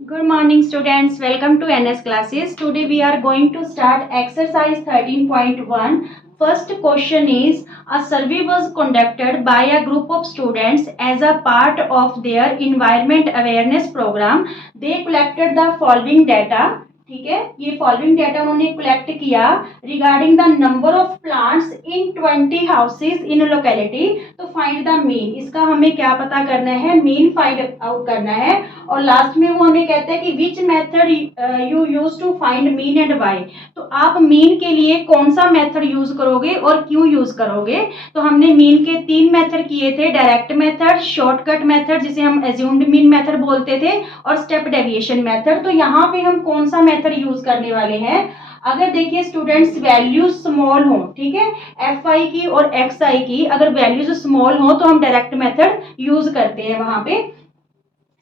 Good morning students, welcome to NS classes. Today we are going to start exercise 13.1. First question is, a survey was conducted by a group of students as a part of their environment awareness program. They collected the following data. ठीक है, ये following data उन्होंने collect किया regarding the number of plants in 20 houses in locality. तो find the mean, इसका हमें क्या पता करना है, मीन फाइंड आउट करना है. और लास्ट में वो हमें कहता है कि which method you use to find mean and why. तो आप मीन के लिए कौन सा मेथड यूज करोगे और क्यों यूज करोगे. तो हमने मीन के 3 मेथड किए थे, डायरेक्ट मेथड, शॉर्टकट मेथड जिसे हम एज्यूम्ड मीन मेथड बोलते थे, और स्टेप डेविएशन मेथड. तो यहाँ पे हम कौन सा मेथड यूज करने वाले हैं. अगर देखिए स्टूडेंट्स वैल्यूज स्मॉल हो, ठीक है, एफ आई की और एक्स आई की अगर वैल्यूज स्मॉल हो तो हम डायरेक्ट मेथड यूज करते हैं. वहां पे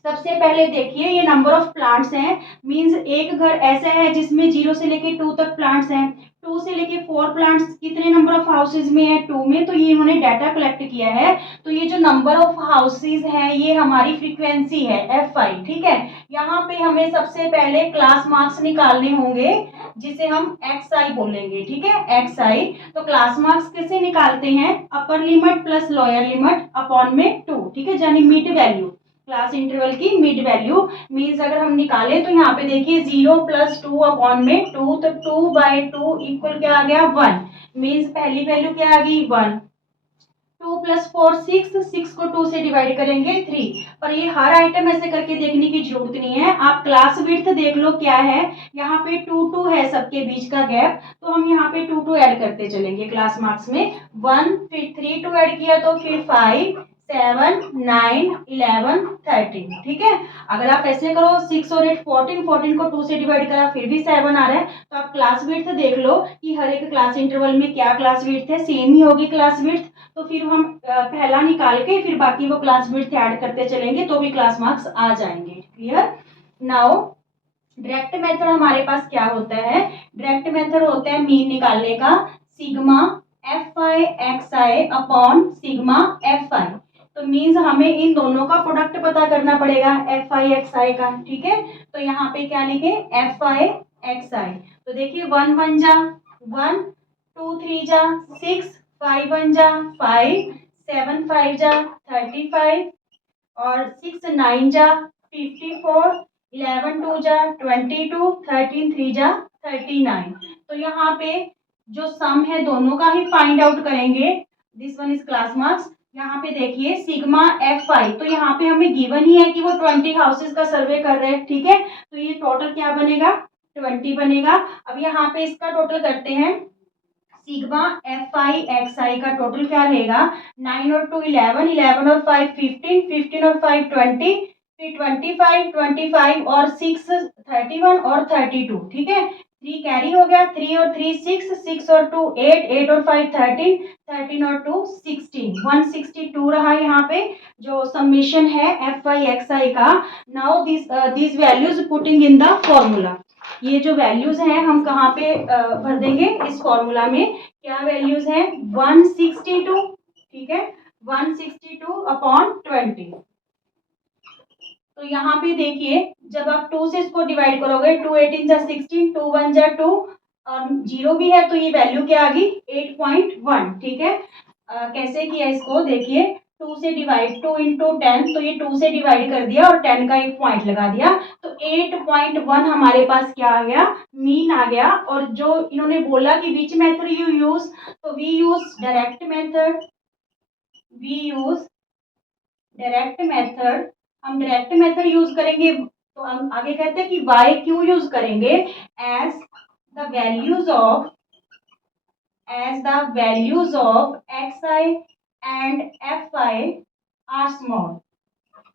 सबसे पहले देखिए ये नंबर ऑफ प्लांट्स हैं, मींस एक घर ऐसा है जिसमें 0 से लेके 2 तक प्लांट्स हैं. 2 से लेके 4 प्लांट्स कितने नंबर ऑफ हाउसेज में है, 2 में. तो ये इन्होंने डाटा कलेक्ट किया है. तो ये जो नंबर ऑफ हाउसेज है ये हमारी फ्रीक्वेंसी है एफ आई. ठीक है, यहाँ पे हमें सबसे पहले क्लास मार्क्स निकालने होंगे जिसे हम एक्स आई बोलेंगे. ठीक है, एक्स आई. तो क्लास मार्क्स कैसे निकालते हैं, upper limit plus lower limit upon में 2. ठीक है, यानी मिड वैल्यू, क्लास इंटरवल की मिड वैल्यू. मीन्स अगर हम निकालें तो यहाँ पे देखिए 0 + 2 अपॉन में 2, तो 2/2 इक्वल क्या आ गया 1. मीन्स पहली वैल्यू क्या आ गई 1. 2 + 4 6, 6 को 2 से डिवाइड करेंगे 3. पर ये हर आइटम ऐसे करके देखने की जरूरत नहीं है, आप क्लास विड्थ देख लो क्या है. यहाँ पे 2 है सबके बीच का गैप, तो हम यहाँ पे 2 ऐड करते चलेंगे क्लास मार्क्स में. 1 फिर 3 ऐड किया तो फिर 5 7 9 11 13. ठीक है, अगर आप ऐसे करो 6 और 8 14, 14 को 2 से डिवाइड करा फिर भी 7 आ रहा है. तो आप क्लास विड्थ देख लो कि हर एक क्लास इंटरवल में क्या क्लास विड्थ है, सेम ही होगी क्लास विड्थ. तो फिर हम पहला निकाल के फिर बाकी वो क्लास विड्थ ऐड करते चलेंगे तो भी क्लास मार्क्स आ जाएंगे. क्लियर. नाउ डायरेक्ट मेथड हमारे पास क्या होता है, डायरेक्ट मेथड होता है मीन निकालने का, sigma F I x I upon sigma F I. तो मीन्स हमें इन दोनों का प्रोडक्ट पता करना पड़ेगा एफ आई एक्स आई का. ठीक है, तो यहाँ पे क्या लिखे एफ आई एक्स आई. तो देखिए 1 1 जा 1, 2 3 जा 6, 5 1 जा 5, 7 5 जा 35, और 6 9 जा 54, 11 2 जा 22, 13 3 जा 39. तो यहाँ पे जो सम है दोनों का ही फाइंड आउट करेंगे. This one is class marks. यहाँ पे देखिए सिग्मा एफ आई, तो यहाँ पे हमें गिवन ही है कि वो 20 हाउसेज का सर्वे कर रहे हैं. ठीक है, तो ये टोटल क्या बनेगा 20 बनेगा. अब यहाँ पे इसका टोटल करते हैं, सिग्मा एफ आई एक्स आई का टोटल क्या रहेगा, 9 और 2 11, 11 और 5 15, 15 और 5 20, फिर 25 25 और 6 31 और 32. ठीक है, 3 कैरी हो गया, 3 और 3 6, 6 और 2 8, 8 और 5 13, 13 और 2 16, 162 रहा यहाँ पे जो समेशन है एफ आई एक्स आई का. Now this values putting in the formula. ये जो वैल्यूज हैं हम कहाँ पे भर देंगे, इस फॉर्मूला में. क्या वैल्यूज हैं 162. ठीक है, 162 अपॉन 20. तो यहाँ पे देखिए जब आप 2 से इसको डिवाइड करोगे 2 18 जा 16, 2 1 जा 2, और 0 भी है तो ये वैल्यू क्या आ गई 8.1. ठीक है, कैसे किया इसको देखिए, 2 से डिवाइड 2 इंटू 10, तो ये 2 से डिवाइड कर दिया और 10 का एक पॉइंट लगा दिया. तो 8.1 हमारे पास क्या आ गया, मीन आ गया. और जो इन्होंने बोला कि विच मेथड यू यूज, तो we use direct method, we use direct method. हम डायरेक्ट मेथड यूज करेंगे. तो हम आगे कहते हैं कि वाई क्यों यूज करेंगे, as the values of x i and f i are small.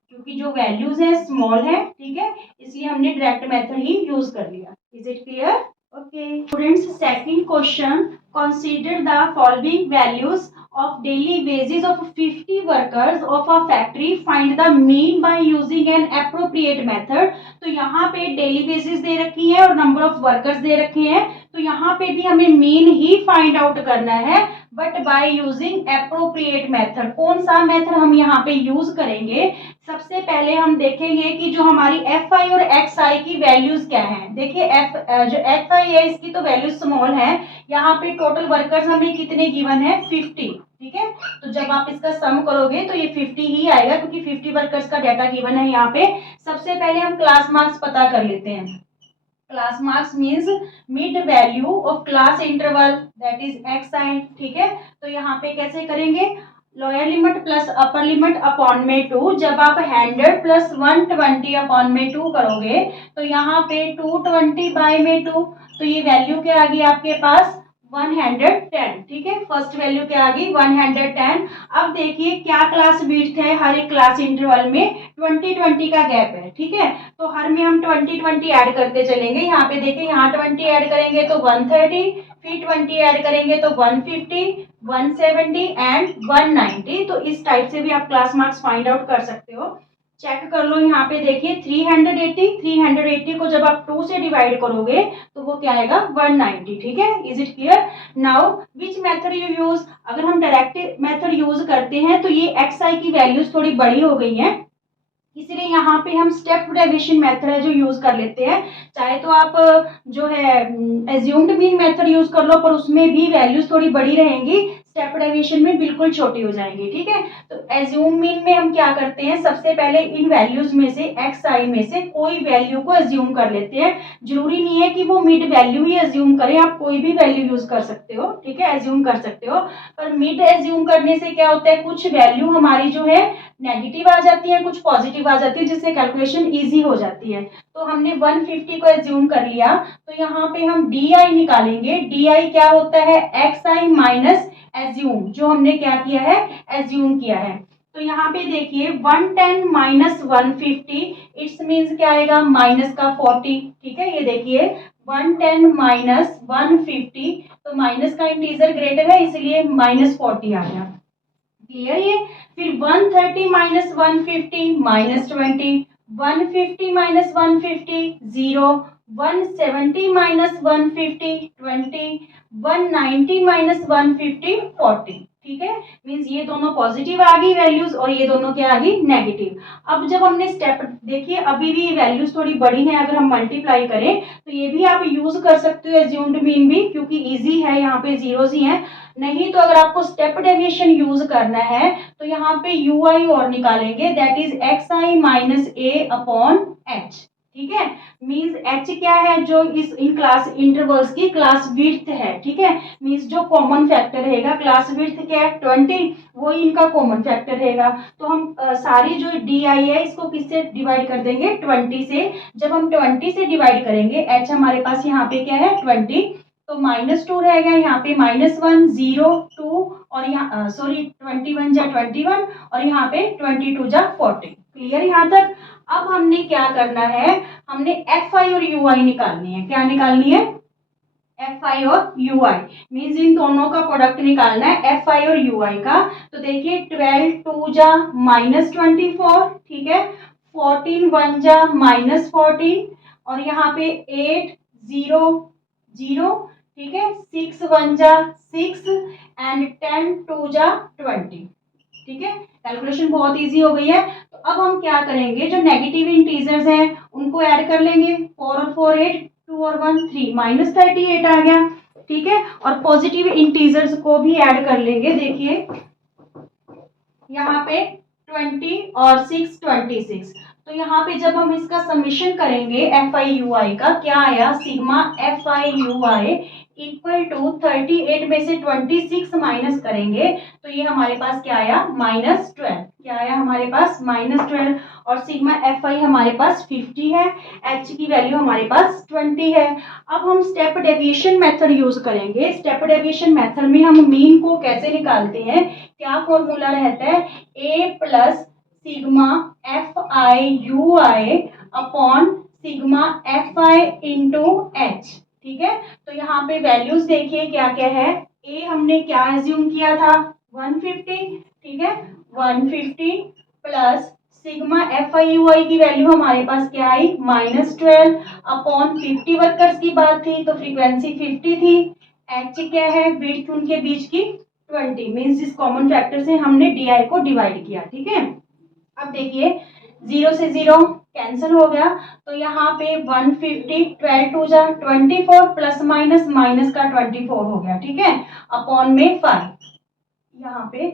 क्योंकि जो वैल्यूज है स्मॉल है, ठीक है, इसलिए हमने डायरेक्ट मेथड ही यूज कर लिया. Is it clear. Okay students, second question, consider the following values of daily wages of 50 workers of a factory, find the mean by using an appropriate method. तो यहाँ पे डेली वेजेस दे रखी है और number of workers they रखे हैं. तो यहाँ पे भी हमें मीन ही फाइंड आउट करना है, but by using appropriate method. कौन सा मेथड हम यहाँ पे यूज करेंगे? सबसे पहले हम देखेंगे कि जो हमारी एफ आई और एक्स आई की वैल्यूज क्या है। देखिए जो एफ आई है इसकी तो वैल्यू स्मॉल है। यहाँ पे टोटल वर्कर्स हमें कितने गिवन है? 50। ठीक है, तो जब आप इसका सम करोगे तो ये 50 ही आएगा, क्योंकि 50 वर्कर्स का डाटा गिवन है यहाँ पे। सबसे पहले हम क्लास मार्क्स पता कर लेते हैं। Class marks means mid value of class interval, that is X I. ठीक है, तो यहाँ पे कैसे करेंगे? Lower limit plus upper limit upon में 2। जब आप 100 प्लस 120 अपॉन में 2 करोगे तो यहाँ पे 220 बाय में 2, तो ये वैल्यू क्या आ गई आपके पास? 110। ठीक है, फर्स्ट वैल्यू क्या आ गई? 110। अब देखिए क्या क्लास विड्थ है हर एक क्लास इंटरवल में? 20-20 का गैप है। ठीक है, तो हर में हम 20-20 ऐड करते चलेंगे। यहाँ पे देखिए, यहाँ 20 ऐड करेंगे तो 130, फिर 20 ऐड करेंगे तो 150, 170 एंड 190। तो इस टाइप से भी आप क्लास मार्क्स फाइंड आउट कर सकते हो। चेक कर लो, यहाँ पे देखिए 380 को जब आप 2 से डिवाइड करोगे तो वो क्या आएगा? 190। ठीक है, is it clear? Now which method you use? अगर हम डायरेक्ट मेथड यूज करते हैं तो ये एक्स आई की वैल्यूज थोड़ी बड़ी हो गई हैं, इसलिए यहाँ पे हम स्टेप डेविएशन मेथड है जो यूज कर लेते हैं। चाहे तो आप जो है एज्यूम्ड मीन मेथड यूज कर लो, पर उसमें भी वैल्यूज थोड़ी बड़ी रहेंगी, स्टेप डेविएशन में बिल्कुल छोटी हो जाएंगी। ठीक है, तो एज्यूम मीन में हम क्या करते हैं? सबसे पहले इन वैल्यूज में से एक्स आई में से कोई वैल्यू को एज्यूम कर लेते हैं। जरूरी नहीं है कि वो मिड वैल्यू ही एज्यूम करें, आप कोई भी वैल्यू यूज कर सकते हो। ठीक है, एज्यूम कर सकते हो, पर मिड एज्यूम करने से क्या होता है? कुछ वैल्यू हमारी जो है नेगेटिव आ जाती है, कुछ पॉजिटिव आ जाती है, जिससे कैलकुलेशन इजी हो जाती है। तो हमने 150 को एज्यूम कर लिया, तो यहाँ पे हम डी आई निकालेंगे। डी आई क्या होता है? एक्स आई माइनस एज्यूम, जो हमने क्या किया है? एज्यूम किया है। तो यहाँ पे देखिए 110 माइनस 150, इट्स मीन्स क्या आएगा? माइनस का 40। ठीक है, ये देखिए 110 माइनस 150, तो माइनस का इंटीजर ग्रेटर है इसलिए माइनस 40 आ गया। क्लियर ये? फिर 130 minus 150 minus 20, 150 minus 150 0, 170 minus 150 20, 190 minus 150 40। ठीक है, मीन्स ये दोनों पॉजिटिव आ गई वैल्यूज और ये दोनों क्या आ गई? नेगेटिव। अब जब हमने स्टेप देखिए, अभी भी वैल्यूज थोड़ी बड़ी हैं, अगर हम मल्टीप्लाई करें तो ये भी आप यूज कर सकते हो एज्यूम्ड मीन भी, क्योंकि इजी है, यहाँ पे जीरोस ही हैं। नहीं तो अगर आपको स्टेप डेविएशन यूज करना है तो यहाँ पे यू आई और निकालेंगे, that is X I minus A upon H. ठीक है, मीन्स एच क्या है? जो इस इन क्लास इंटरवल्स की क्लास विड्थ है। ठीक है, मीन्स जो कॉमन फैक्टर रहेगा, क्लास विड्थ क्या है? 20, वही इनका कॉमन फैक्टर रहेगा। तो हम सारी जो डी आई है इसको किससे डिवाइड कर देंगे? 20 से। जब हम 20 से डिवाइड करेंगे, एच हमारे पास यहाँ पे क्या है? 20, तो -2 रहेगा, यहाँ पे -1 0 2, और यहाँ सॉरी 21 जा 21, और यहाँ पे 22 जा 40। क्लियर यहाँ तक? अब हमने क्या करना है? हमने एफ आई और यू आई निकालनी है। क्या निकालनी है? एफ आई और यू आई, मीन्स इन दोनों का प्रोडक्ट निकालना है, एफ आई और यू आई का। तो देखिए 12 2 जा -24, ठीक है, 14 1 जा -14, और यहाँ पे 8 0 0, ठीक है, 6 1 जा 6 एंड 10 2 जा 20। ठीक है, कैलकुलेशन बहुत इजी हो गई है। तो अब हम क्या करेंगे? जो नेगेटिव इंटीजर्स हैं उनको ऐड कर लेंगे। 4 और 4 8, 2 और 1 3, -38 आ गया। ठीक है, और पॉजिटिव इंटीजर्स को भी ऐड कर लेंगे। देखिए यहाँ पे 20 और 6 26, तो यहाँ पे जब हम इसका समीशन करेंगे एफ आई यू आई का, क्या आया? Sigma F I you i equal to 38 में से 26 माइनस करेंगे तो ये हमारे पास क्या आया? -12। क्या आया हमारे पास? -12। और सिग्मा एफ आई हमारे पास 50 है, एच की वैल्यू हमारे पास 20 है। अब हम स्टेप डेविएशन मेथड यूज करेंगे। स्टेप डेविएशन मेथड में हम मीन को कैसे निकालते हैं? क्या फॉर्मूला रहता है? A plus sigma F I you I upon sigma F I into H. ठीक है, तो यहाँ पे वैल्यूज देखिए क्या क्या है। ए हमने क्या एज्यूम किया था? 150। ठीक है, 150 plus sigma F I you I की वैल्यू हमारे पास क्या आई, -12 अपॉन 50 वर्कर्स की बात थी तो फ्रीक्वेंसी 50 थी। एच क्या है, विड्थ उनके बीच की 20, मीन्स इस कॉमन फैक्टर से हमने डी आई को डिवाइड किया। ठीक है, अब देखिए 0 से 0 कैंसिल हो गया तो यहाँ पे 150, 12 टू जा 24 प्लस माइनस माइनस का 24 हो गया। ठीक है, अपॉन में 5, यहाँ पे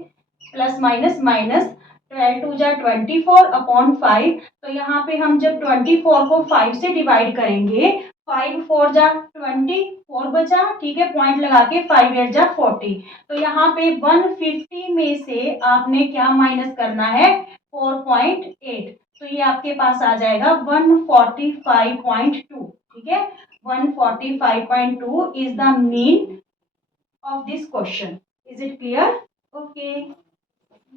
प्लस माइनस माइनस 12 टू जा 24 अपॉन 5, तो यहाँ पे हम जब 24 को 5 से डिवाइड करेंगे, 5 4 जा 24 बचा। ठीक है, पॉइंट लगा के 5 8 जा 40, तो यहाँ पे 150 में से आपने क्या माइनस करना है, 4.8, तो ये आपके पास आ जाएगा 145.2। ठीक है, 145.2 is the mean of this question. Is it clear? Okay.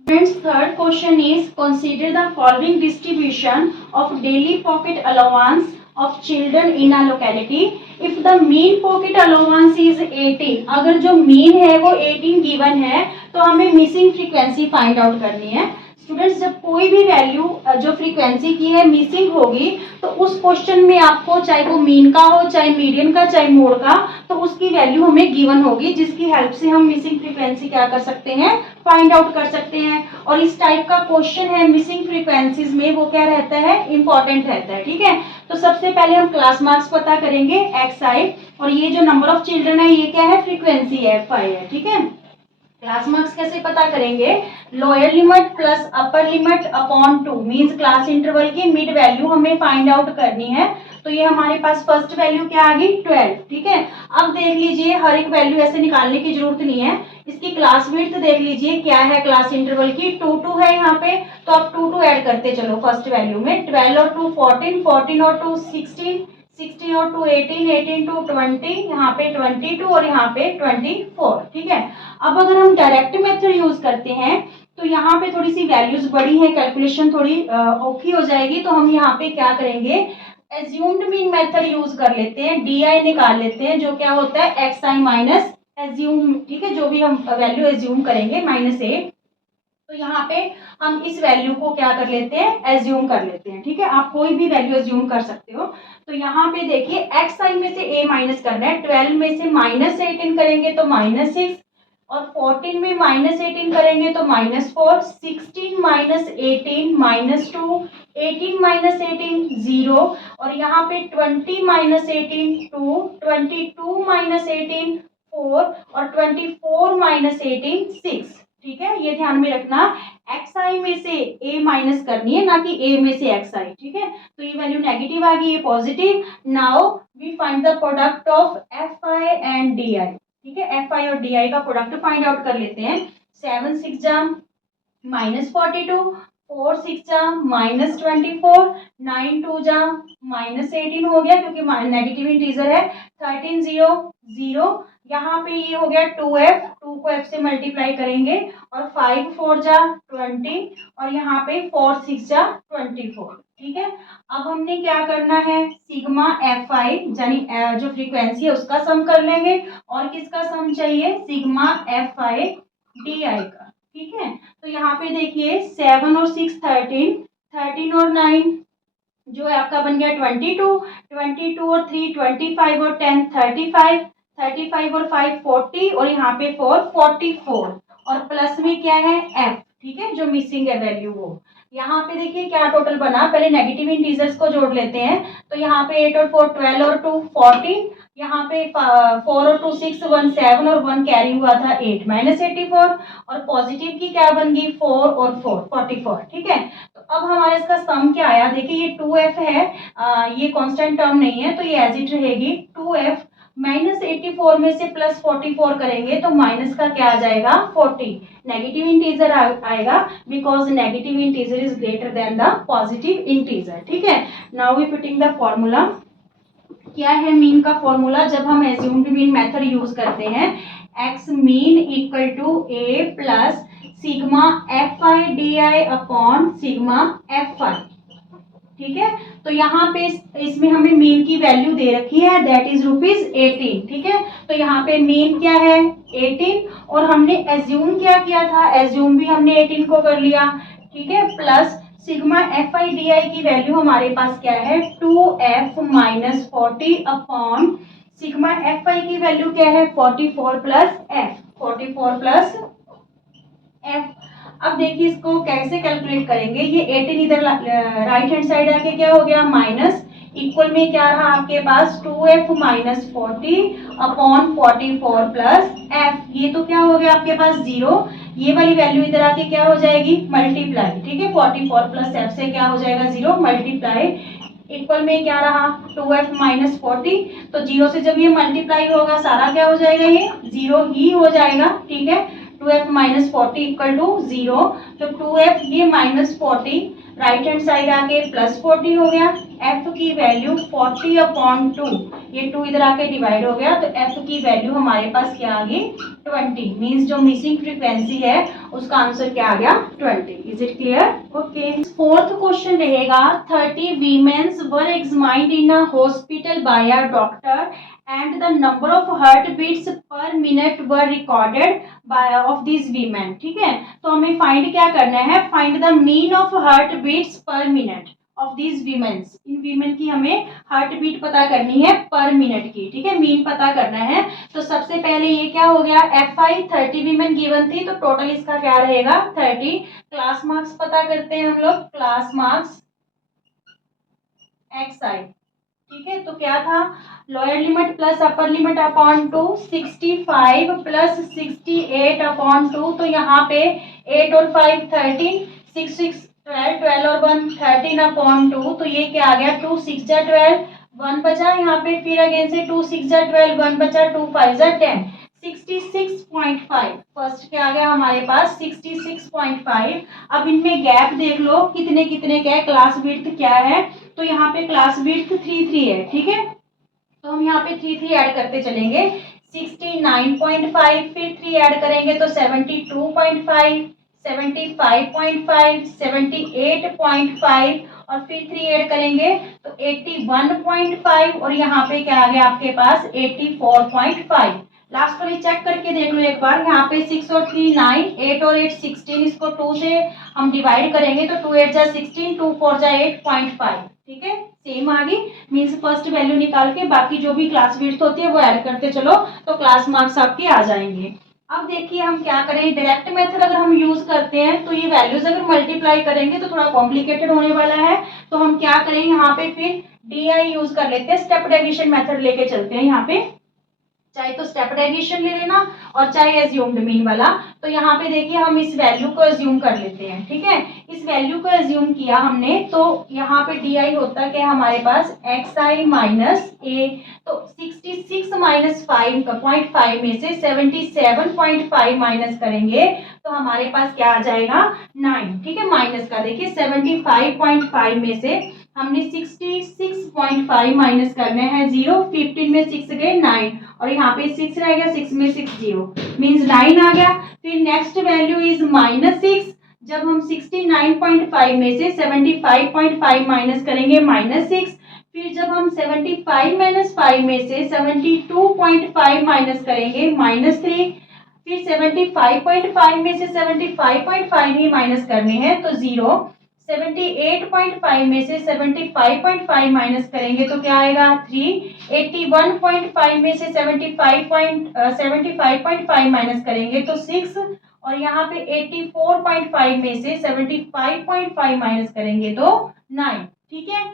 Friends, third question is consider the following distribution of daily pocket allowance of children in a locality. If the mean pocket allowance is 18, अगर जो mean है वो 18 given है तो हमें missing frequency find out करनी है। Students, जब कोई भी वैल्यू जो फ्रीक्वेंसी की है मिसिंग होगी तो उस क्वेश्चन में आपको चाहे वो मीन का हो, चाहे मीडियन का, चाहे मोड का, तो उसकी वैल्यू हमें गिवन होगी, जिसकी हेल्प से हम मिसिंग फ्रीक्वेंसी क्या कर सकते हैं, फाइंड आउट कर सकते हैं। और इस टाइप का क्वेश्चन है मिसिंग फ्रीक्वेंसीज में, वो क्या रहता है, इंपॉर्टेंट रहता है। ठीक है, तो सबसे पहले हम क्लास मार्क्स पता करेंगे एक्स आई, और ये जो नंबर ऑफ चिल्ड्रन है ये क्या है, फ्रीक्वेंसी एफ आई है। ठीक है, क्लास मार्क्स कैसे पता करेंगे, lower limit plus upper limit upon 2, means class interval की मिड वैल्यू हमें फाइंड आउट करनी है। तो ये हमारे पास फर्स्ट वैल्यू क्या आ गई, 12। ठीक है, अब देख लीजिए हर एक वैल्यू ऐसे निकालने की जरूरत नहीं है, इसकी क्लास विड्थ देख लीजिए क्या है क्लास इंटरवल की, 2 2 है यहाँ पे, तो आप 2 2 ऐड करते चलो फर्स्ट वैल्यू में, 12 और 2 14, 14 और 2 16, 16 और 2 18, 18 टू 20, यहाँ पे 22 और यहाँ पे 24। ठीक है, अब अगर हम डायरेक्ट मेथड यूज करते हैं तो यहाँ पे थोड़ी सी वैल्यूज बड़ी हैं, कैलकुलेशन थोड़ी औखी हो जाएगी, तो हम यहाँ पे क्या करेंगे, एज्यूम्ड मीन मेथड यूज कर लेते हैं, डी आई निकाल लेते हैं, जो क्या होता है एक्स आई माइनस एज्यूम। ठीक है, जो भी हम वैल्यू एज्यूम करेंगे -8, तो यहाँ पे हम इस वैल्यू को क्या कर लेते हैं, एज्यूम कर लेते हैं। ठीक है, आप कोई भी वैल्यू एज्यूम कर सकते हो। तो यहाँ पे देखिए एक्स आई में से ए माइनस करना है, 12 में से -18 करेंगे तो -6, और 14 में -18 करेंगे तो -4, 16 -18 -2, 18 -18 0, और यहाँ पे 20 -18 2, 22 -18 4, और 24 -18 6। ठीक है, ये ध्यान में रखना, एक्स आई में से ए माइनस करनी है, ना कि ए में से एक्स आई। ठीक है, तो ये वैल्यू नेगेटिव आ गई, ये positive. Now we find the product of f i and d i. ठीक है, एफ आई और डी आई का प्रोडक्ट फाइंड आउट कर लेते हैं। 7 6 जा -42, 4 6 जा -24, 9 2 जा -18 हो गया क्योंकि नेगेटिव इंटीजर है, 13 0 0, यहाँ पे ये हो गया 2f, 2 को f से मल्टीप्लाई करेंगे, और 5 4 जा 20, और यहाँ पे 4 6 जा 24। ठीक है, अब हमने क्या करना है, सिग्मा एफ आई यानी जो फ्रीक्वेंसी है उसका सम कर लेंगे, और किसका सम चाहिए, सिग्मा एफ आई डी आई का। ठीक है, तो यहाँ पे देखिए 7 और 6 13, 13 और 9 जो है आपका बन गया 22, 22 और 3 25, और 10 35, 35 और 5 40, और यहाँ पे 4 44, और प्लस में क्या है f। ठीक है, जो मिसिंग है वैल्यू वो, यहाँ पे देखिए क्या टोटल बना, पहले नेगेटिव इंटीजर्स को जोड़ लेते हैं, तो यहाँ पे 8 और 4 12 और 2 14, यहाँ पे 4 और 2 6 1 7, और 1 कैरी हुआ था 8 -84, और पॉजिटिव की क्या बन गई 4 और 4 44। ठीक है, तो अब हमारे इसका सम क्या आया, देखिए ये 2f है, ये कांस्टेंट टर्म नहीं है तो ये एज इट रहेगी, 2f -84 में से +44 करेंगे तो माइनस का क्या आ जाएगा 40, नेगेटिव इंटीजर आएगा, because negative integer is greater than the positive integer. ठीक है, now we putting the formula. क्या है मीन का फॉर्मूला, जब हम एज्यूम्ड मीन मेथड यूज करते हैं, x mean equal to a plus sigma F i d i upon sigma F i. ठीक है, तो यहाँ पे इसमें हमें मीन की वैल्यू दे रखी है, दैट इज ₹18। ठीक है, तो यहाँ पे मीन क्या है 18, और हमने एज्यूम क्या किया था, एज्यूम भी हमने 18 को कर लिया। ठीक है, plus sigma F i d आई की वैल्यू हमारे पास क्या है 2f minus 40 upon sigma F I की वैल्यू क्या है 44 प्लस एफ 44 प्लस एफ। अब देखिए इसको कैसे कैलकुलेट करेंगे, ये 18 इधर राइट हैंड साइड आके क्या हो गया माइनस, इक्वल में क्या रहा आपके पास 2f minus 40 upon 44 plus F. ये तो क्या हो गया आपके पास जीरो, ये वाली वैल्यू इधर आके क्या हो जाएगी मल्टीप्लाई, ठीक है 44 प्लस एफ से क्या हो जाएगा जीरो मल्टीप्लाई, इक्वल में क्या रहा 2f माइनस 40, तो जीरो से जब ये मल्टीप्लाई होगा सारा क्या हो जाएगा ये जीरो ही हो जाएगा, ठीक है 2f minus 40 equal to zero, तो 2f ये माइनस 40 राइट हैंड साइड आके प्लस 40 हो गया, f की वैल्यू 40 अपॉन 2, ये 2 इधर आके डिवाइड हो गया, तो f की वैल्यू हमारे पास क्या आ गई 20, मीन्स जो मिसिंग फ्रीक्वेंसी है उसका आंसर क्या आ गया 20। Is it clear? Okay, fourth question रहेगा 30 womens were examined in a hospital by a doctor and the number of heartbeats per minute were recorded by of these women, ठीक है, तो हमें फाइंड क्या करना है, find the mean of heart beats per minute of these womens, इन women की हमें हार्ट बीट पता करनी है पर मिनट की, ठीक है मीन पता करना है। तो सबसे पहले ये क्या हो गया एफ आई 30 वीमेन गिवन थी, तो टोटल इसका क्या रहेगा 30, क्लास मार्क्स पता करते हैं हम लोग, क्लास मार्क्स एक्स आई, ठीक है, तो क्या था lower limit plus upper limit upon 2, 65 plus 68 upon 2, तो यहाँ पे 8 और 5 13, 6 6 12, 12 और 1 13 अपॉन 2, तो ये क्या आ गया 2 6 जा 12, 1 बचा यहाँ पे, फिर अगेन से 2 6 जा 12, 1 बचा, 2 5 जा 10, 66.5, फर्स्ट क्या आ गया हमारे पास 66.5। अब इनमें गैप देख लो कितने कितने क्या है, क्लास विड्थ क्या है, तो यहाँ पे क्लास विड्थ 3 3 है, ठीक है, तो हम यहाँ पे 3 3 ऐड करते चलेंगे, 69.5 फिर 3 ऐड करेंगे तो 72.5, 75.5, 78.5 और फिर 3 ऐड करेंगे तो 81.5 और यहाँ पे क्या आ गया आपके पास 84.5। लास्ट वाली चेक करके देख लो एक बार, यहाँ पे 6 और 3 9, 8 और 8 16, इसको 2 से हम डिवाइड करेंगे तो 2 8 जा 16, 2 4 जा 8.5, ठीक है सेम आ गई, मीन्स फर्स्ट वैल्यू निकाल के बाकी जो भी क्लास विड्थ होती है वो ऐड करते चलो तो क्लास मार्क्स आपके आ जाएंगे। अब देखिए हम क्या करें, डायरेक्ट मेथड अगर हम यूज करते हैं तो ये वैल्यूज अगर मल्टीप्लाई करेंगे तो थोड़ा कॉम्प्लिकेटेड होने वाला है, तो हम क्या करें यहाँ पे फिर डी आई यूज कर लेते हैं, स्टेप डेविएशन मेथड लेके चलते हैं यहाँ पे, चाहे तो स्टेप डेविएशन ले लेना और चाहे एज्यूम्ड मीन वाला। तो यहाँ पे देखिए हम इस वैल्यू को एज्यूम कर लेते हैं, ठीक है, इस वैल्यू को एज्यूम किया हमने, तो यहाँ पे डी आई होता क्या हमारे पास एक्स आई माइनस ए, तो 66 माइनस 5.5 में से 77.5 माइनस करेंगे तो हमारे पास क्या आ जाएगा 9, ठीक है, माइनस का देखिए 75.5 में से हमने 66.5 माइनस करने हैं 0, 15 में 6 गए 9 और यहाँ पे 6 रह गया, 6 में 6 0 मीन्स 9 आ गया। फिर नेक्स्ट वैल्यू इज माइनस 6, जब हम 69.5 में से 75.5 माइनस करेंगे माइनस 6, फिर जब हम 75 माइनस 5 में से 72.5 माइनस करेंगे माइनस 3, फिर 75.5 में से 75.5 ही माइनस करने हैं तो 0, 78.5 में से 75.5 माइनस करेंगे तो क्या आएगा 3, 81.5 में से 75.5 माइनस करेंगे तो 6 और यहाँ पे 84.5 में से 75.5 माइनस करेंगे तो 9, ठीक है,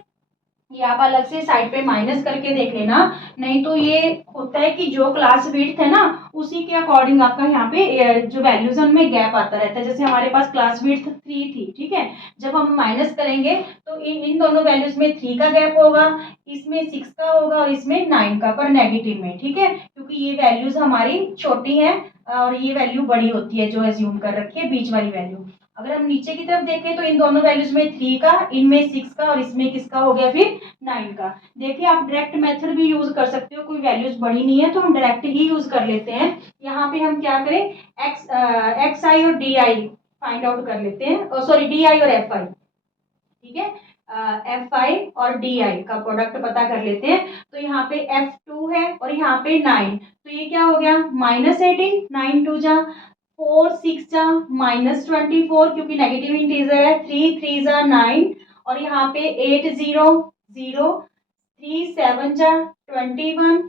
ये आप अलग से साइड पे माइनस करके देख लेना, नहीं तो ये होता है कि जो क्लास विड्थ है ना उसी के अकॉर्डिंग आपका यहाँ पे जो वैल्यूज उनमें गैप आता रहता है, जैसे हमारे पास क्लास विड्थ 3 थी, ठीक है, जब हम माइनस करेंगे तो इन दोनों वैल्यूज में 3 का गैप होगा, इसमें 6 का होगा और इसमें 9 का, पर नेगेटिव में, ठीक है, क्योंकि ये वैल्यूज हमारी छोटी है और ये वैल्यू बड़ी होती है जो एज्यूम कर रखी है बीच वाली वैल्यू। अगर हम नीचे की तरफ देखें तो इन दोनों वैल्यूज में 3 का, इनमें 6 का और इसमें किसका हो गया फिर 9 का। देखिए आप डायरेक्ट मेथड भी यूज कर सकते हो, कोई वैल्यूज बड़ी नहीं है तो हम डायरेक्ट ही यूज कर लेते हैं। यहाँ पे हम क्या करें एक्स आई और डी आई फाइंड आउट कर लेते हैं, सॉरी डी आई और एफ आई, ठीक है, एफ आई और डी आई का प्रोडक्ट पता कर लेते हैं। तो यहाँ पे F2 है और यहाँ पे 9, तो ये क्या हो गया माइनस 18, 9 2 जा 4 6 जा -24 क्योंकि नेगेटिव इंटीजर है, 3 3 जा 9 और यहाँ पे 8 0 0, 3 7 जा 21,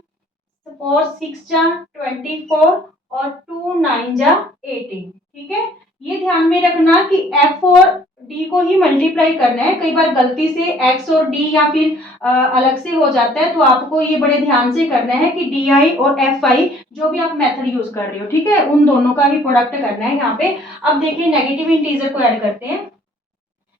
4 6 जा 24 और 2 9 जा 18। ठीक है, ये ध्यान में रखना कि f और d को ही मल्टीप्लाई करना है। कई बार गलती से x और d या फिर अलग से हो जाता है, तो आपको ये बड़े ध्यान से करना है कि di और fi जो भी आप मेथड यूज कर रहे हो, ठीक है, उन दोनों का ही प्रोडक्ट करना है यहाँ पे। अब देखिए नेगेटिव इंटीजर को ऐड करते हैं।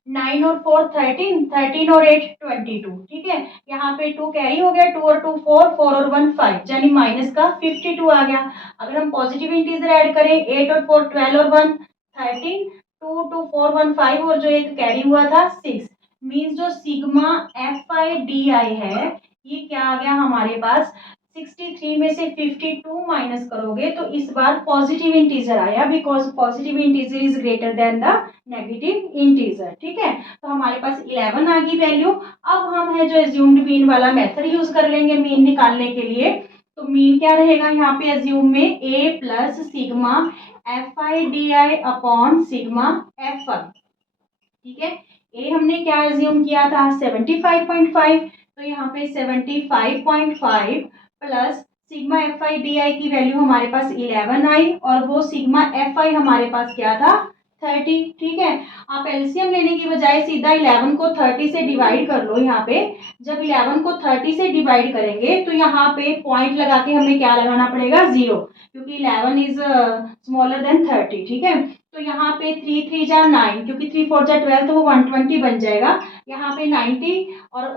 9 और 4 13, 13 और 8 22। ठीक है, यहाँ पे 2 कैरी हो गया, 2 और 2 4, 4 और 1 5, यानी माइनस का 52 आ गया। अगर हम पॉजिटिव इंटीजर ऐड करें 8 और 4 12 और 1 13, 2 2 4 1 5 और जो एक कैरी हुआ था 6, मीन्स जो सिग्मा एफ आई डी आई है ये क्या आ गया हमारे पास 63 में से 52 माइनस करोगे तो इस बार पॉजिटिव इंटीजर आया, because positive integer is greater than the negative integer. ठीक है, तो हमारे पास 11 आ गई वैल्यू। अब हम है जो एज्यूम्ड मीन वाला मेथड यूज कर लेंगे मीन निकालने के लिए। तो मीन क्या रहेगा यहाँ पे एज्यूम में a plus sigma F i d i upon sigma F i. ठीक है, ए हमने क्या एज्यूम किया था 75.5, तो यहाँ पे 75.5 plus sigma F i d आई की वैल्यू हमारे पास 11 आई और वो सिग्मा एफ आई हमारे पास क्या था 30। ठीक है, आप एलसीएम लेने की बजाय सीधा 11 को 30 से डिवाइड कर लो। यहाँ पे जब 11 को 30 से डिवाइड करेंगे तो यहाँ पे पॉइंट लगा के हमें क्या लगाना पड़ेगा 0, क्योंकि 11 इज स्मॉलर देन 30। ठीक है, तो यहाँ पे 3 3 जा 9, क्योंकि 3 4 जा 12 तो वो 120 बन जाएगा। यहाँ पे 90 और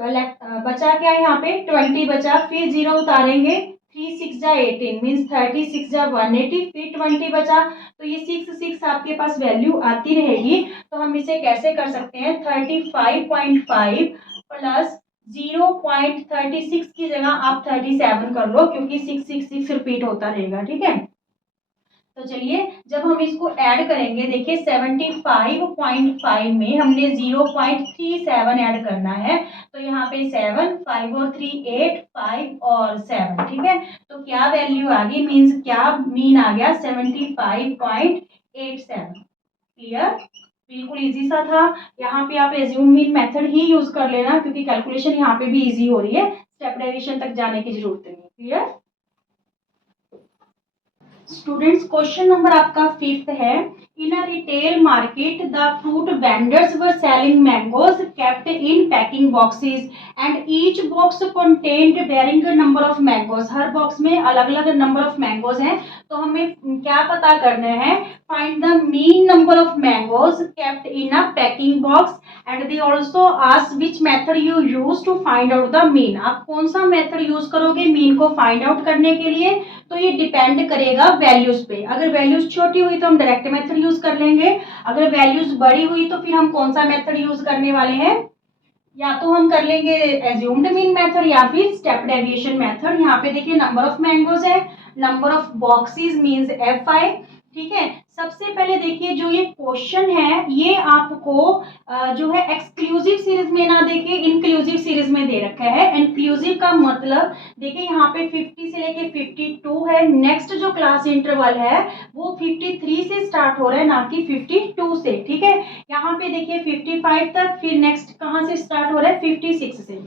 बचा क्या यहाँ पे 20 बचा, फिर 0 उतारेंगे, 3 6 जा 18 मीन्स 36 जा 180, फिर 20 बचा, तो ये 6 6 आपके पास वैल्यू आती रहेगी। तो हम इसे कैसे कर सकते हैं 35.5 प्लस 0.36 की जगह आप 37 कर लो, क्योंकि 6 6 6 रिपीट होता रहेगा। ठीक है, तो चलिए जब हम इसको ऐड करेंगे, देखिए 75.5 में हमने 0.37 ऐड करना है, तो यहाँ पे 7 5 और 3 8 5 और 7। ठीक है, तो क्या वैल्यू आ गई मीन्स क्या मीन आ गया 75.87। क्लियर, बिल्कुल इजी सा था। यहाँ पे आप एज्यूम मीन मेथड ही यूज कर लेना, क्योंकि कैलकुलेशन यहाँ पे भी इजी हो रही है, स्टेप डेरिवेशन तक जाने की जरूरत नहीं। क्लियर स्टूडेंट्स, क्वेश्चन नंबर आपका 5th है। In a retail market the fruit vendors were selling mangoes kept in packing boxes and each box contained varying number of mangoes. हर बॉक्स में अलग अलग नंबर ऑफ मैंगोज हैं, तो हमें क्या पता करना है find the mean number of mangoes kept in a packing box and they also ask which method you use to find out the mean. आप कौन सा मेथड यूज करोगे मीन को फाइंड आउट करने के लिए, तो ये डिपेंड करेगा वैल्यूज पे। अगर वैल्यूज छोटी हुई तो हम डायरेक्ट मेथड यूज कर लेंगे, अगर वैल्यूज बड़ी हुई तो फिर हम कौन सा मेथड यूज करने वाले हैं, या तो हम कर लेंगे एज्यूम्ड मीन मेथड या फिर स्टेप डेविएशन मेथड। यहाँ पे देखिए नंबर ऑफ मैंगोज है, number of boxes means F i. ठीक है, सबसे पहले देखिए जो ये क्वेश्चन है ये आपको जो है एक्सक्लूसिव सीरीज में ना देके इंक्लूसिव सीरीज में दे रखा है। इंक्लूसिव का मतलब देखिए यहाँ पे 50 से लेके 52 है, नेक्स्ट जो क्लास इंटरवल है वो 53 से स्टार्ट हो रहा है, ना कि 52 से। ठीक है, यहाँ पे देखिए 55 तक, फिर नेक्स्ट कहाँ से स्टार्ट हो रहा है 56 से।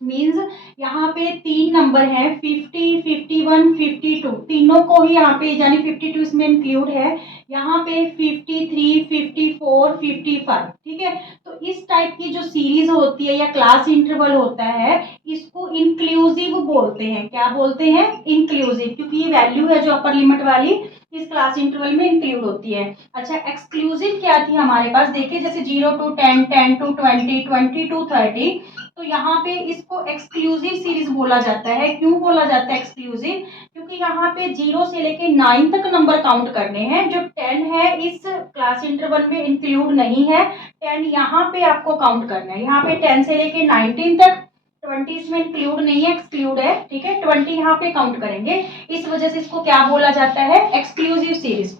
मीन्स यहाँ पे 3 नंबर हैं 50 51 52, तीनों को ही यहाँ पे यानी 52 इसमें इंक्लूड है, यहाँ पे 53 54 55। ठीक है, तो इस टाइप की जो सीरीज होती है या क्लास इंटरवल होता है इसको इंक्लूसिव बोलते हैं। क्या बोलते हैं इंक्लूसिव, क्योंकि ये वैल्यू है जो अपर लिमिट वाली इस क्लास इंटरवल में इंक्लूड होती है। अच्छा, एक्सक्लूसिव क्या थी हमारे पास, देखिए जैसे 0 to 10 10 to 20 20 to 30, तो यहाँ पे इसको एक्सक्लूसिव सीरीज बोला जाता है। क्यों बोला जाता है एक्सक्लूसिव, क्योंकि यहाँ पे 0 से लेके 9 तक नंबर काउंट करने हैं। जो 10 है इस क्लास इंटरवल में इंक्लूड नहीं है, 10 यहाँ पे आपको काउंट करना है। यहाँ पे 10 से लेके 19 तक, 20 इसमें इंक्लूड नहीं है, एक्सक्लूड है। ठीक है, 20 यहाँ पे काउंट करेंगे, इस वजह से इसको क्या बोला जाता है एक्सक्लूसिव सीरीज।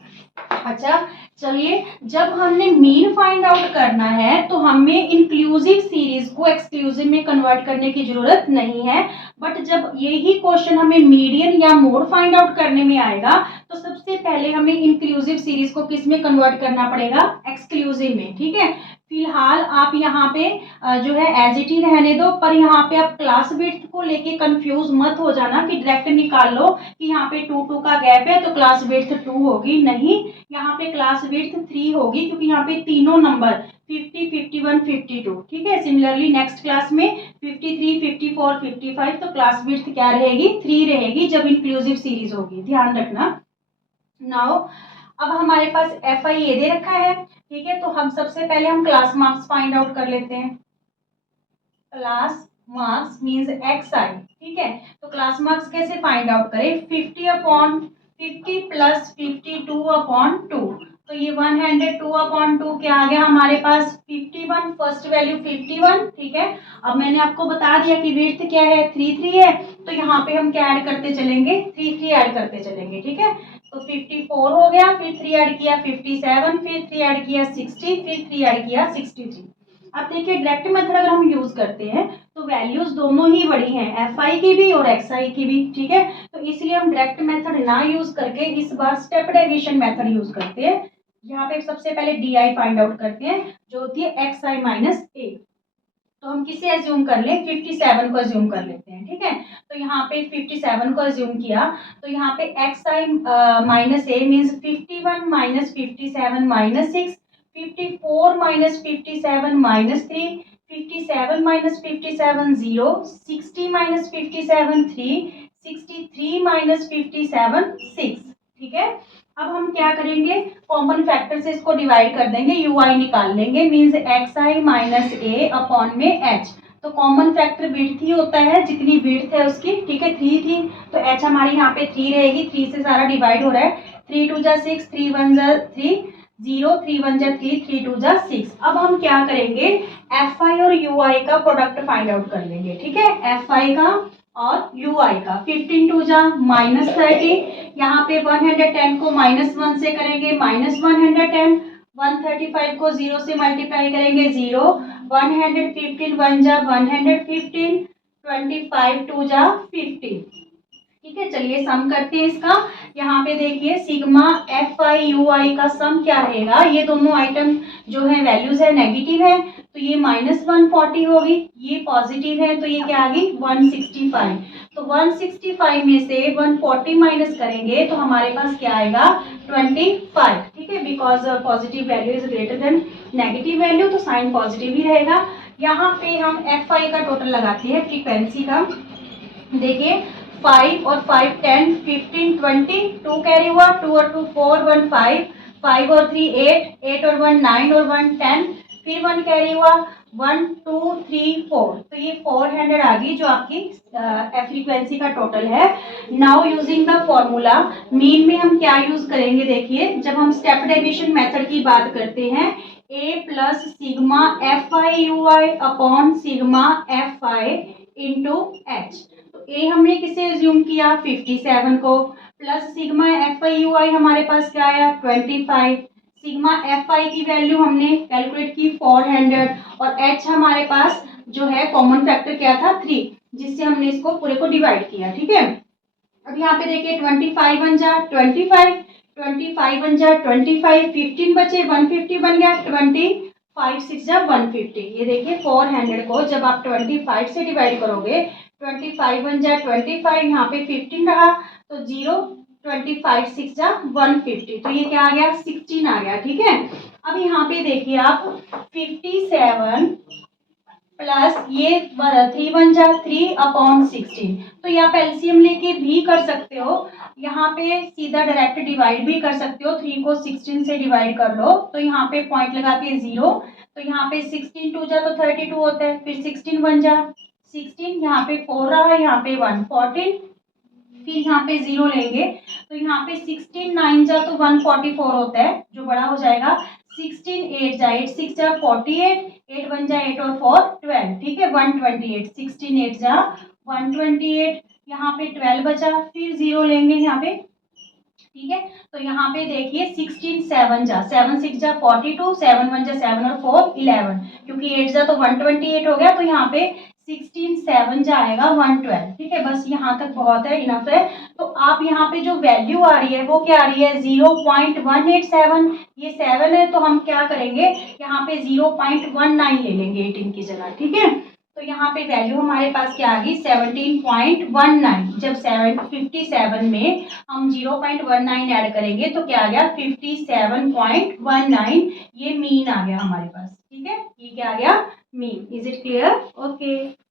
अच्छा, चलिए, जब हमने मीन फाइंड आउट करना है तो हमें इंक्लूसिव सीरीज को एक्सक्लूसिव में कन्वर्ट करने की जरूरत नहीं है। बट जब यही क्वेश्चन हमें मीडियन या मोड फाइंड आउट करने में आएगा तो सबसे पहले हमें इंक्लूसिव सीरीज को किस में कन्वर्ट करना पड़ेगा, एक्सक्लूसिव में। ठीक है, फिलहाल आप यहाँ पे जो है एज इट ही रहने दो, पर यहाँ पे आप क्लास विड्थ को लेके कंफ्यूज मत हो जाना कि डायरेक्ट निकाल लो कि यहाँ पे 2 का गैप है तो क्लास विड्थ 2 होगी। नहीं, यहाँ पे क्लास विड्थ 3 होगी क्योंकि यहाँ पे तीनों नंबर 50, 51, 52। ठीक है, सिमिलरली नेक्स्ट क्लास में 53, 54, 55 तो क्लास विड्थ क्या रहेगी, 3 रहेगी जब इंक्लूसिव सीरीज होगी, ध्यान रखना। नाउ अब हमारे पास एफ आई ए दे रखा है। ठीक है, तो हम सबसे पहले हम क्लास मार्क्स फाइंड आउट कर लेते हैं। Class marks means x I. ठीक है, तो क्लास मार्क्स कैसे फाइंड आउट करें, 50/50 प्लस 52/2। तो ये 102/2 क्या आ गया हमारे पास, 51, फर्स्ट वैल्यू 51। ठीक है, अब मैंने आपको बता दिया कि विड्थ क्या है, 3 है, तो यहाँ पे हम क्या ऐड करते चलेंगे, 3 ऐड करते चलेंगे। ठीक है, तो 54 हो गया, फिर 3 ऐड किया 57, फिर 3 ऐड किया 60, फिर 3 ऐड किया 63। अब देखिए डायरेक्ट मेथड अगर हम यूज करते हैं तो वैल्यूज दोनों ही बड़ी हैं, एफ आई की भी और एक्स आई की भी। ठीक है, तो इसलिए हम डायरेक्ट मेथड ना यूज करके इस बार स्टेप डेविएशन मेथड यूज करते हैं। यहाँ पे सबसे पहले डी आई फाइंड आउट करते हैं जो होती है एक्स आई माइनस ए। तो हम किसे एज्यूम कर लें, 57 को एज्यूम कर लेते हैं। ठीक है, तो यहाँ पे 57 को एज्यूम किया तो यहाँ पे X I minus A means 51 minus 57 minus 6, 54 minus 57 minus 3, 57 minus 57 0, 60 minus 57 3, 63 minus 57 6। ठीक है, अब हम क्या करेंगे, कॉमन फैक्टर से इसको डिवाइड कर देंगे, यू आई निकाल लेंगे, means x I minus A upon में एच। तो कॉमन फैक्टर विड्थ ही होता है, जितनी विड्थ है उसकी। ठीक है, 3 थी तो एच हमारी यहाँ पे 3 रहेगी, 3 से सारा डिवाइड हो रहा है, 3 2 जा 6, 3 1 जा 3, 0, 3 1 जा 3, 3 2 जा 6। अब हम क्या करेंगे, एफ आई और यू आई का प्रोडक्ट फाइंड आउट कर लेंगे। ठीक है, एफ आई का और यू आई का, 15 2 जा -30, यहाँ पे 110 को -1 से करेंगे -110, 135 को 0 से मल्टीप्लाई करेंगे 0, 115 1 जा 115, 25 2 जा 15। ठीक है, चलिए सम करते हैं इसका। यहाँ पे देखिए सिग्मा एफ आई यू आई का सम क्या रहेगा, ये दोनों आइटम जो है वैल्यूज है नेगेटिव है तो ये -140 होगी, ये पॉजिटिव है तो ये क्या आ गई 165। तो 165 में से 140 माइनस करेंगे तो हमारे पास क्या आएगा 25। ठीक है, because positive value is greater then negative value तो साइन पॉजिटिव ही रहेगा। यहाँ पे हम एफ आई का टोटल लगाते हैं फ्रीक्वेंसी का। देखिए 5 और 5 10, 15 20, 2 कैरी हुआ, 2 और 2 4 1 5, 5 और 3 8, 8 और 1 9 और 1 10, फिर 1 कैरी हुआ 1 2 3 4। तो ये 400 आ गई जो आपकी फ्रीक्वेंसी का टोटल है। Now using the formula, mean में हम क्या यूज करेंगे, देखिए जब हम स्टेप डेविएशन मेथड की बात करते हैं, A plus sigma F I you I upon sigma F I into H. तो ए हमने किसे एज्यूम किया 57 को, plus sigma F I you I हमारे पास क्या आया 25, सिग्मा एफ आई की वैल्यू हमने कैलकुलेट की 400 और एच हमारे पास जो है कॉमन फैक्टर क्या था 3, जिससे हमने इसको पूरे को डिवाइड किया। ठीक है, अब यहाँ पे देखिए 25 बन जा 25, 25 बन जा 25, 15 बचे 150 बन गया 25 6 जा 150। ये देखिए 400 को जब आप 25 से डिवाइड करोगे 25 बन जा 25, यहाँ पे 15 रहा तो 0, 25 6 जा 150, तो ये क्या आ गया 16 आ गया। ठीक है, अब यहाँ पे देखिए आप 57 प्लस ये 3 1 जा 3/16, तो ये आप एलसीएम लेके भी कर सकते हो, यहाँ पे सीधा डायरेक्ट डिवाइड भी कर सकते हो, 3 को 16 से डिवाइड कर लो तो यहाँ पे पॉइंट लगा के 0, तो यहाँ पे 16 2 जा तो 32 होता है, फिर 16 1 जा 16, यहाँ पे 4 रहा, यहाँ पे 1 14, फिर यहाँ पे 0 लेंगे तो यहाँ पे 16 9 जा तो 144 होता है जो बड़ा हो जाएगा, 16 8 जा 8 6 जा 48, 8 1 जा 8 और 4 12। ठीक है, 128, 16 8 जा 128, यहाँ पे 12 बचा, फिर 0 लेंगे यहाँ पे ठीक है। तो यहाँ पे देखिए 16 7 जा 7 6 जा 42, 7 1 जा 7 और 4 11, क्योंकि 8 जा तो 128 हो गया, तो यहाँ पे 16 7 जा आएगा 112। ठीक है, बस यहाँ तक बहुत है, इनफ है। तो आप यहाँ पे जो वैल्यू आ रही है वो क्या आ रही है 0.187, ये 7 है तो हम क्या करेंगे यहाँ पे 0.19 ले लेंगे 18 की जगह। ठीक है, तो यहाँ पे वैल्यू हमारे पास क्या आ गई 17.19। जब 57 में हम 0.19 ऐड करेंगे तो क्या आ गया 57.19, ये मीन आ गया हमारे पास। ठीक है, ये क्या आ गया mean. Is it clear? Okay.